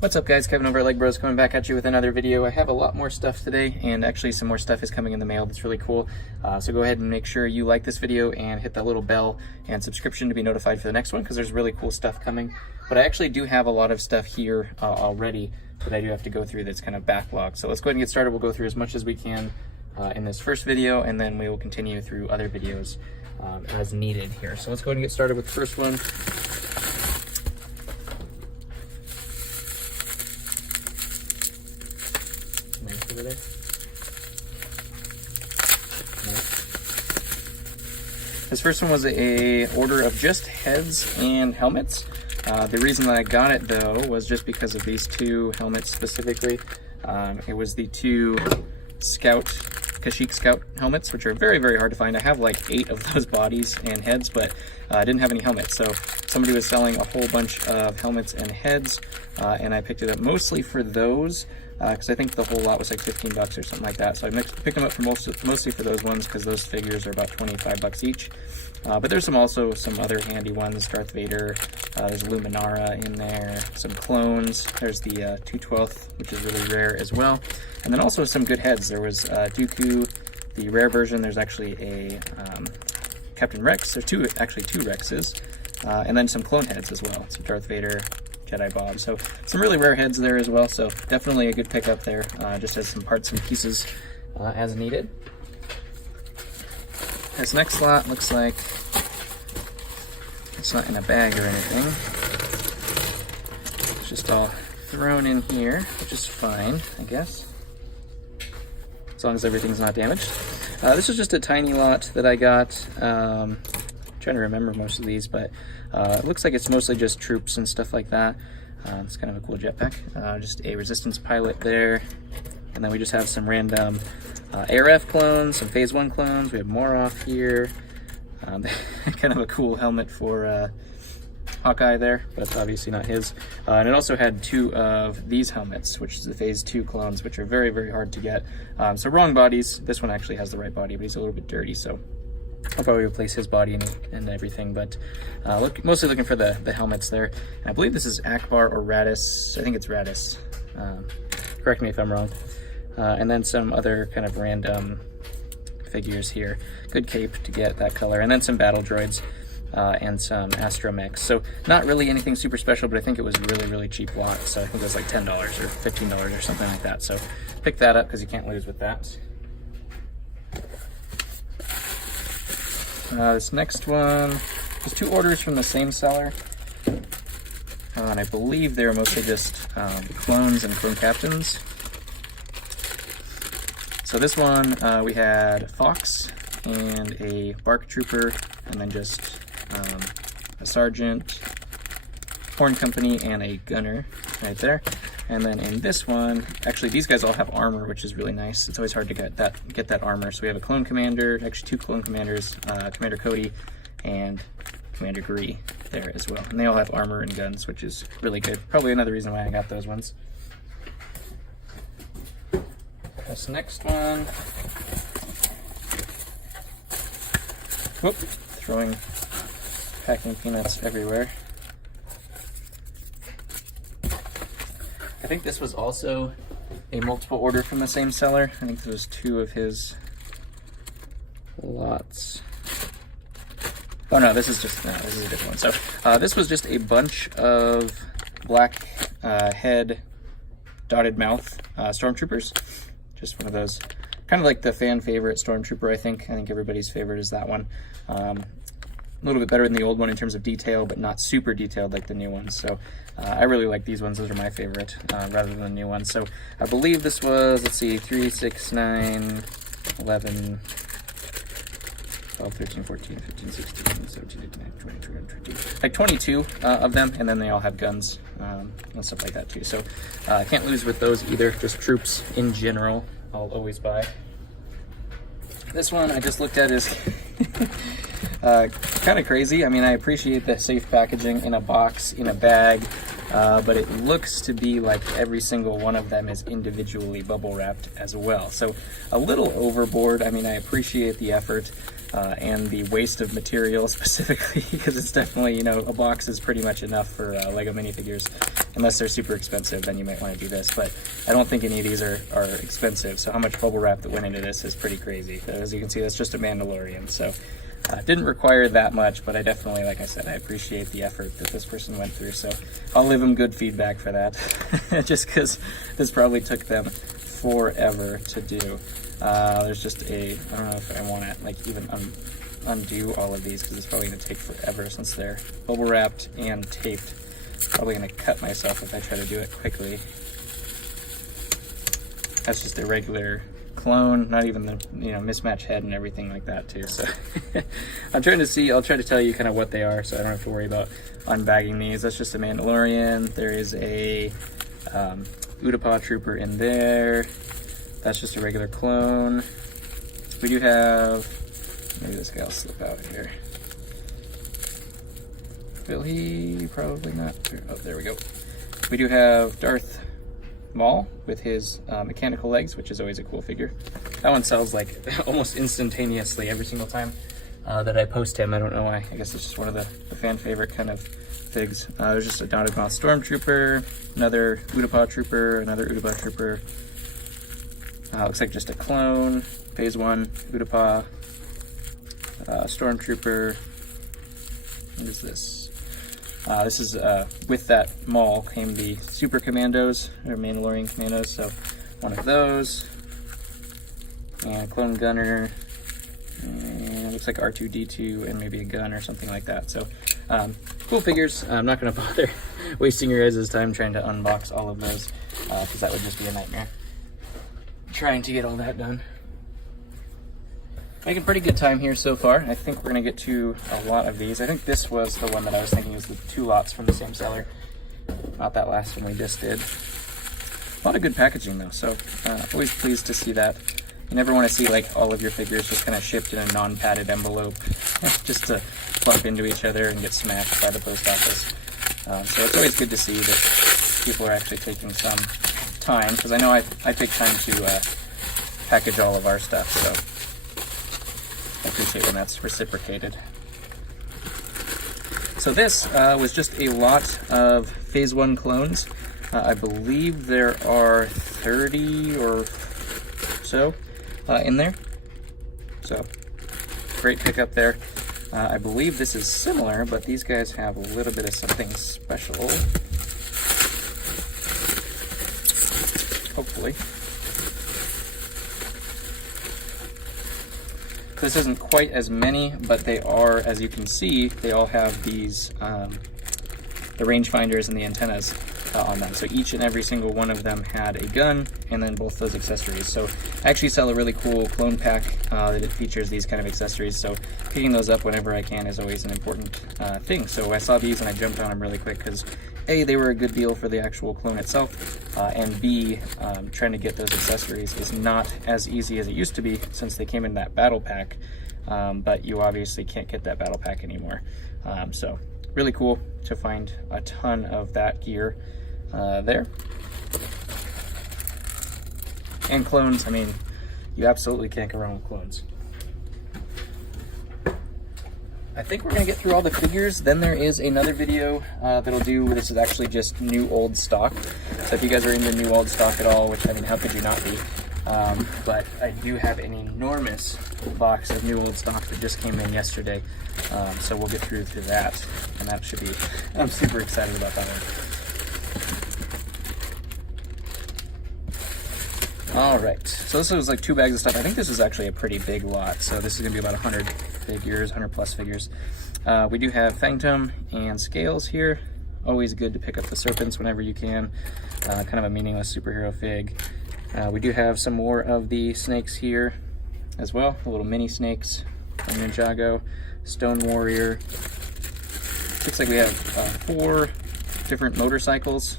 What's up guys, Kevin over at LEGbrOs coming back at you with another video. I have a lot more stuff today, and actually some more stuff is coming in the mail that's really cool. So go ahead and make sure you like this video and hit that little bell and subscription to be notified for the next one, because there's really cool stuff coming. But I actually do have a lot of stuff here already that I do have to go through that's kind of backlogged. So let's go ahead and get started. We'll go through as much as we can in this first video, and then we will continue through other videos as needed here. So let's go ahead and get started with the first one. Over there. This first one was a order of just heads and helmets. The reason that I got it though was just because of these two helmets specifically. It was the two Kashyyyk Scout helmets, which are very, very hard to find. I have like 8 of those bodies and heads, but I didn't have any helmets. So somebody was selling a whole bunch of helmets and heads, and I picked it up mostly for those, because I think the whole lot was like $15 or something like that. So I picked them up for mostly for those ones, because those figures are about $25 each. But there's also some other handy ones. Darth Vader, there's Luminara in there, some clones. There's the 212th, which is really rare as well. And then also some good heads. There was Dooku, the rare version. There's actually a Captain Rex. There's actually two Rexes. And then some clone heads as well. So Darth Vader, Jedi Bob. So some really rare heads there as well. So definitely a good pickup there. Just has some parts and pieces as needed. This next lot looks like it's not in a bag or anything. It's just all thrown in here, which is fine, I guess, as long as everything's not damaged. This is just a tiny lot that I got. I'm trying to remember most of these, but it looks like it's mostly just troops and stuff like that. It's kind of a cool jetpack. Just a Resistance pilot there, and then we just have some random ARF clones, some Phase 1 clones. We have more off here. Kind of a cool helmet for Hawkeye there, but it's obviously not his. And it also had 2 of these helmets, which is the Phase 2 clones, which are very, very hard to get. So wrong bodies. This one actually has the right body, but he's a little bit dirty, so I'll probably replace his body and everything, but mostly looking for the helmets there. And I believe this is Akbar or Radis. I think it's Radis. Correct me if I'm wrong. And then some other kind of random figures here. Good cape to get that color. And then some battle droids and some astromechs. So not really anything super special, but I think it was a really, really cheap lot. So I think it was like $10 or $15 or something like that. So pick that up because you can't lose with that. This next one, just 2 orders from the same seller. And I believe they were mostly just clones and clone captains. So this one, we had Fox and a Bark Trooper, and then just a Sergeant, Horn Company, and a Gunner right there. And then in this one, actually these guys all have armor, which is really nice. It's always hard to get that armor. So we have a Clone Commander, actually 2 Clone Commanders, Commander Cody and Commander Gree there as well. And they all have armor and guns, which is really good. Probably another reason why I got those ones. This next one, whoop, throwing packing peanuts everywhere. I think this was also a multiple order from the same seller. I think there was 2 of his lots. Oh no, this is a different one. So this was just a bunch of black head, dotted mouth Stormtroopers. Just one of those, kind of like the fan favorite Stormtrooper, I think. I think everybody's favorite is that one. A little bit better than the old one in terms of detail, but not super detailed like the new ones. So I really like these ones. Those are my favorite rather than the new ones. So I believe this was, let's see, 3, 6, 9, 11, 12, 13, 14, 15, 16, 17, 18, 19, 20, 21, 22. Like 22 of them, and then they all have guns and stuff like that too. So I can't lose with those either. Just troops in general, I'll always buy. This one I just looked at is kind of crazy. I mean, I appreciate the safe packaging in a box, in a bag. but it looks to be like every single one of them is individually bubble wrapped as well. So a little overboard. I mean, I appreciate the effort and the waste of material specifically, because it's definitely, you know, a box is pretty much enough for Lego minifigures. Unless they're super expensive, then you might want to do this, but I don't think any of these are expensive, so how much bubble wrap that went into this is pretty crazy. As you can see, that's just a Mandalorian, so didn't require that much, but I definitely, like I said, I appreciate the effort that this person went through, so I'll give them good feedback for that, just because this probably took them forever to do. There's just I don't know if I want to like even undo all of these, because it's probably going to take forever since they're bubble wrapped and taped. Probably going to cut myself if I try to do it quickly. That's just a regular clone, not even the, you know, mismatch head and everything like that too. So I'm trying to see, I'll try to tell you kind of what they are so I don't have to worry about unbagging these. That's just a Mandalorian. There is a Stormtrooper in there. That's just a regular clone. We do have, maybe this guy will slip out here. Will he? Probably not. Oh, there we go. We do have Darth Maul with his mechanical legs, which is always a cool figure. That one sells like almost instantaneously every single time that I post him. I don't know why. I guess it's just one of the fan favorite kind of figs. There's just a dotted mouth Stormtrooper, another Stormtrooper, another Stormtrooper. Looks like just a clone. Phase 1 Stormtrooper. What is this? This is with that Maul came the Super Commandos, or Mandalorian Commandos, so one of those. And Clone Gunner. And it looks like R2-D2 and maybe a gun or something like that. So cool figures. I'm not going to bother wasting your guys' time trying to unbox all of those, because that would just be a nightmare trying to get all that done. Making pretty good time here so far. I think we're gonna get to a lot of these. I think this was the one that I was thinking was the 2 lots from the same seller, not that last one we just did. A lot of good packaging though, so always pleased to see that. You never want to see like all of your figures just kind of shipped in a non-padded envelope just to plump into each other and get smashed by the post office. So it's always good to see that people are actually taking some time, because I know I take time to package all of our stuff, so I appreciate when that's reciprocated. So this was just a lot of Phase 1 clones. I believe there are 30 or so in there. So great pickup there. I believe this is similar, but these guys have a little bit of something special. Hopefully. This isn't quite as many, but they are, as you can see, they all have these, the rangefinders and the antennas on them. So each and every single one of them had a gun and then both those accessories. So I actually sell a really cool clone pack that features these kind of accessories. So picking those up whenever I can is always an important thing. So I saw these and I jumped on them really quick because A, they were a good deal for the actual clone itself, and B, trying to get those accessories is not as easy as it used to be since they came in that battle pack, but you obviously can't get that battle pack anymore. So really cool to find a ton of that gear there. And clones, I mean, you absolutely can't go wrong with clones. I think we're gonna get through all the figures. Then there is another video that'll do, this is actually just new old stock. So if you guys are into new old stock at all, which I mean, how could you not be? But I do have an enormous box of new old stock that just came in yesterday. So we'll get through to that, and that should be, I'm super excited about that one. All right, so this was like 2 bags of stuff. I think this is actually a pretty big lot. So this is gonna be about 100 figures, 100 plus figures. We do have Phantom and Scales here. Always good to pick up the Serpents whenever you can. Kind of a meaningless superhero fig. We do have some more of the snakes here as well, the little mini snakes from Ninjago, Stone Warrior. Looks like we have 4 different motorcycles,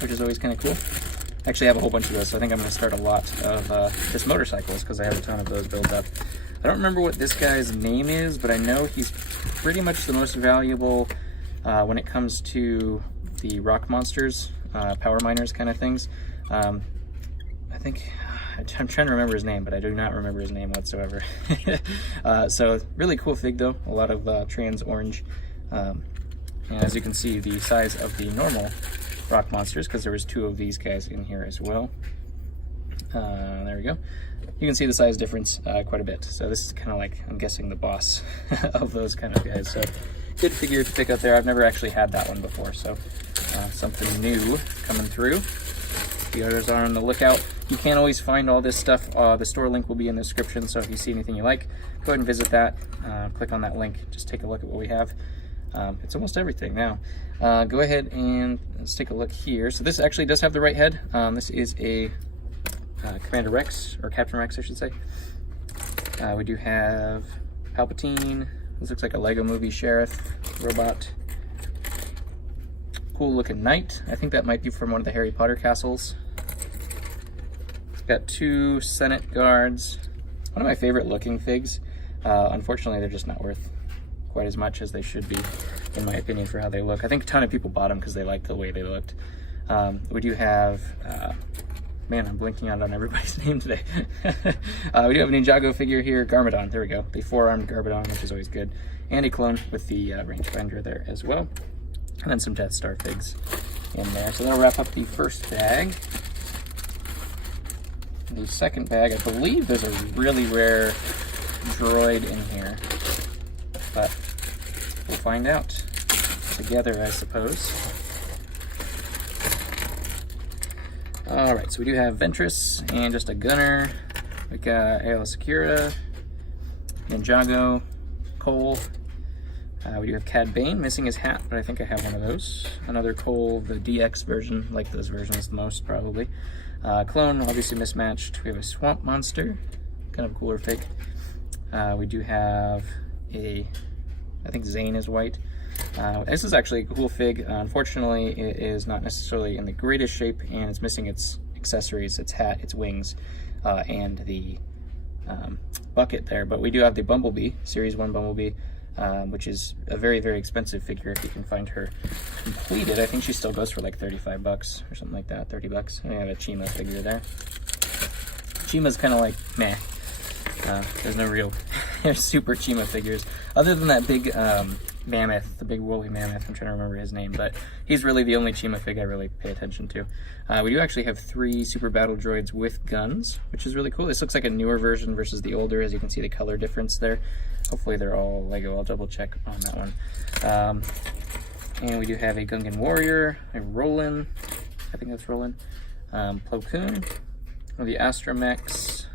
which is always kind of cool. Actually, I have a whole bunch of those, so I think I'm going to start a lot of just motorcycles because I have a ton of those built up. I don't remember what this guy's name is, but I know he's pretty much the most valuable when it comes to the rock monsters, power miners kind of things. I think, I'm trying to remember his name, but I do not remember his name whatsoever. So really cool fig though, a lot of trans orange. And as you can see, the size of the normal rock monsters, because there was 2 of these guys in here as well. There we go. You can see the size difference quite a bit. So this is kind of like, I'm guessing, the boss of those kind of guys. So good figure to pick up there. I've never actually had that one before, so something new coming through. The others are on the lookout. You can't always find all this stuff. The store link will be in the description, so if you see anything you like, go ahead and visit that. Click on that link. Just take a look at what we have. It's almost everything now. Go ahead and let's take a look here. So this actually does have the right head. This is a Commander Rex, or Captain Rex, I should say. We do have Palpatine. This looks like a Lego Movie Sheriff robot. Cool looking knight. I think that might be from one of the Harry Potter castles. It's got 2 Senate guards. One of my favorite looking figs. Unfortunately, they're just not worth quite as much as they should be, in my opinion, for how they look. I think a ton of people bought them because they liked the way they looked. We do have, man, I'm blinking out on everybody's name today. We do have a Ninjago figure here, Garmadon, there we go. The 4-armed Garmadon, which is always good. And a clone with the rangefinder there as well. And then some Death Star figs in there. So that'll wrap up the first bag. The second bag, I believe there's a really rare droid in here, but we'll find out together, I suppose. All right, so we do have Ventress and just a gunner. We got Aayla Secura, Ninjago, Cole. We do have Cad Bane, missing his hat, but I think I have one of those. Another Cole, the DX version, like those versions the most, probably. Clone, obviously mismatched. We have a Swamp Monster, kind of a cooler fig. We do have I think Zane is white. This is actually a cool fig. Unfortunately, it is not necessarily in the greatest shape, and it's missing its accessories, its hat, its wings, and the bucket there. But we do have the Bumblebee, Series 1 Bumblebee, which is a very, very expensive figure if you can find her completed. I think she still goes for like 35 bucks or something like that, 30 bucks. And we have a Chima figure there. Chima's kind of like, meh. There's no real super Chima figures, other than that big mammoth, the big woolly mammoth. I'm trying to remember his name, but he's really the only Chima fig I really pay attention to. We do actually have 3 super battle droids with guns, which is really cool. This looks like a newer version versus the older, as you can see the color difference there. Hopefully they're all Lego. I'll double check on that one. And we do have a Gungan Warrior, a Roland, I think that's Roland, Plo Koon, the Astromechs.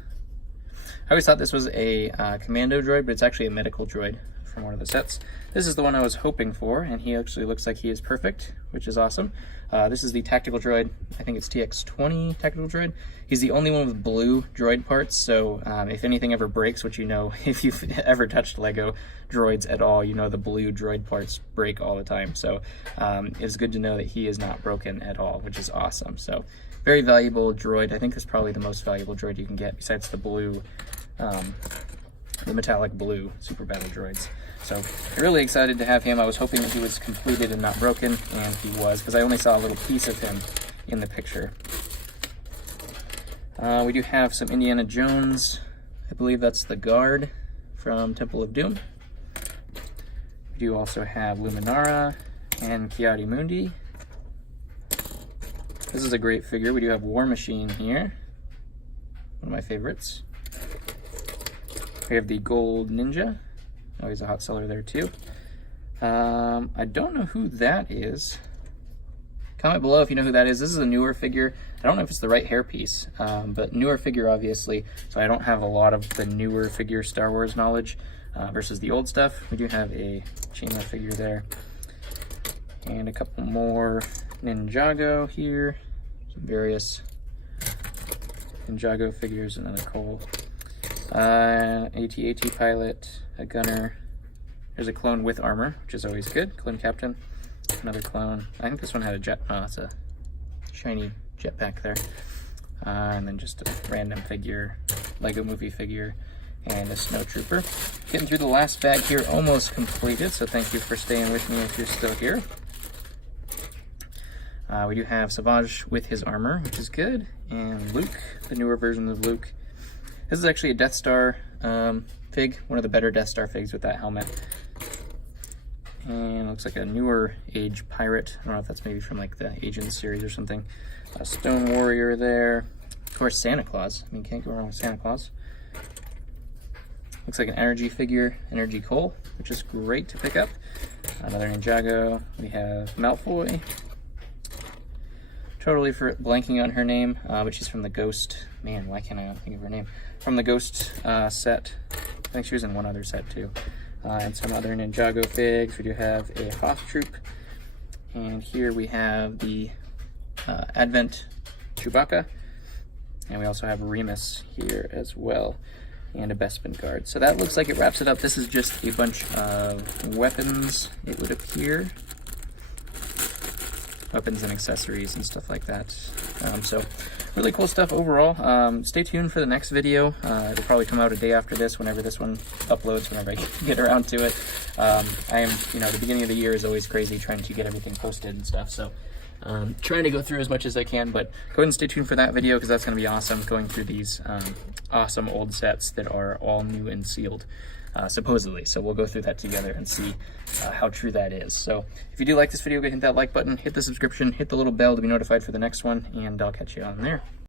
I always thought this was a commando droid, but it's actually a medical droid from one of the sets. This is the one I was hoping for, and he actually looks like he is perfect, which is awesome. This is the tactical droid. I think it's TX20 tactical droid. He's the only one with blue droid parts, so if anything ever breaks, which you know, if you've ever touched Lego droids at all, you know the blue droid parts break all the time. So it's good to know that he is not broken at all, which is awesome. So very valuable droid. I think it's probably the most valuable droid you can get, besides the blue, the metallic blue super battle droids. So really excited to have him. I was hoping that he was completed and not broken, and he was, because I only saw a little piece of him in the picture. We do have some Indiana Jones. I believe that's the guard from Temple of Doom. We do also have Luminara and Ki-Adi-Mundi. This is a great figure. We do have War Machine here, one of my favorites. We have the Gold Ninja. Oh, he's a hot seller there too. I don't know who that is. Comment below if you know who that is. This is a newer figure. I don't know if it's the right hairpiece, but newer figure obviously, so I don't have a lot of the newer figure Star Wars knowledge versus the old stuff. We do have a Chima figure there. And a couple more Ninjago here. Some various Ninjago figures, another Cole. AT-AT pilot, a gunner. There's a clone with armor, which is always good. Clone captain, another clone. I think this one had a jet, it's a shiny jetpack there. And then just a random figure, Lego movie figure, and a Snowtrooper. Getting through the last bag here, almost completed, so thank you for staying with me if you're still here. We do have Savage with his armor, which is good, and Luke, the newer version of Luke. This is actually a Death Star fig, one of the better Death Star figs with that helmet. And looks like a newer age pirate. I don't know if that's maybe from like the Agents series or something. A Stone Warrior there. Of course, Santa Claus. I mean, can't go wrong with Santa Claus. Looks like an energy figure, Energy Cole, which is great to pick up. Another Ninjago. We have Malfoy. Totally blanking on her name, but she's from the Ghost. Man, why can't I not think of her name? From the Ghost set. I think she was in one other set too. And some other Ninjago figs. We do have a Hoth Troop. And here we have the Advent Chewbacca. And we also have Remus here as well. And a Bespin guard. So that looks like it wraps it up. This is just a bunch of weapons, it would appear. Weapons and accessories and stuff like that. So really cool stuff overall. Stay tuned for the next video. It'll probably come out a day after this, whenever this one uploads, whenever I get around to it. I am, the beginning of the year is always crazy trying to get everything posted and stuff. So trying to go through as much as I can, but go ahead and stay tuned for that video because that's going to be awesome, going through these awesome old sets that are all new and sealed, supposedly. So we'll go through that together and see how true that is. So if you do like this video, go hit that like button, hit the subscription, hit the little bell to be notified for the next one, and I'll catch you on there.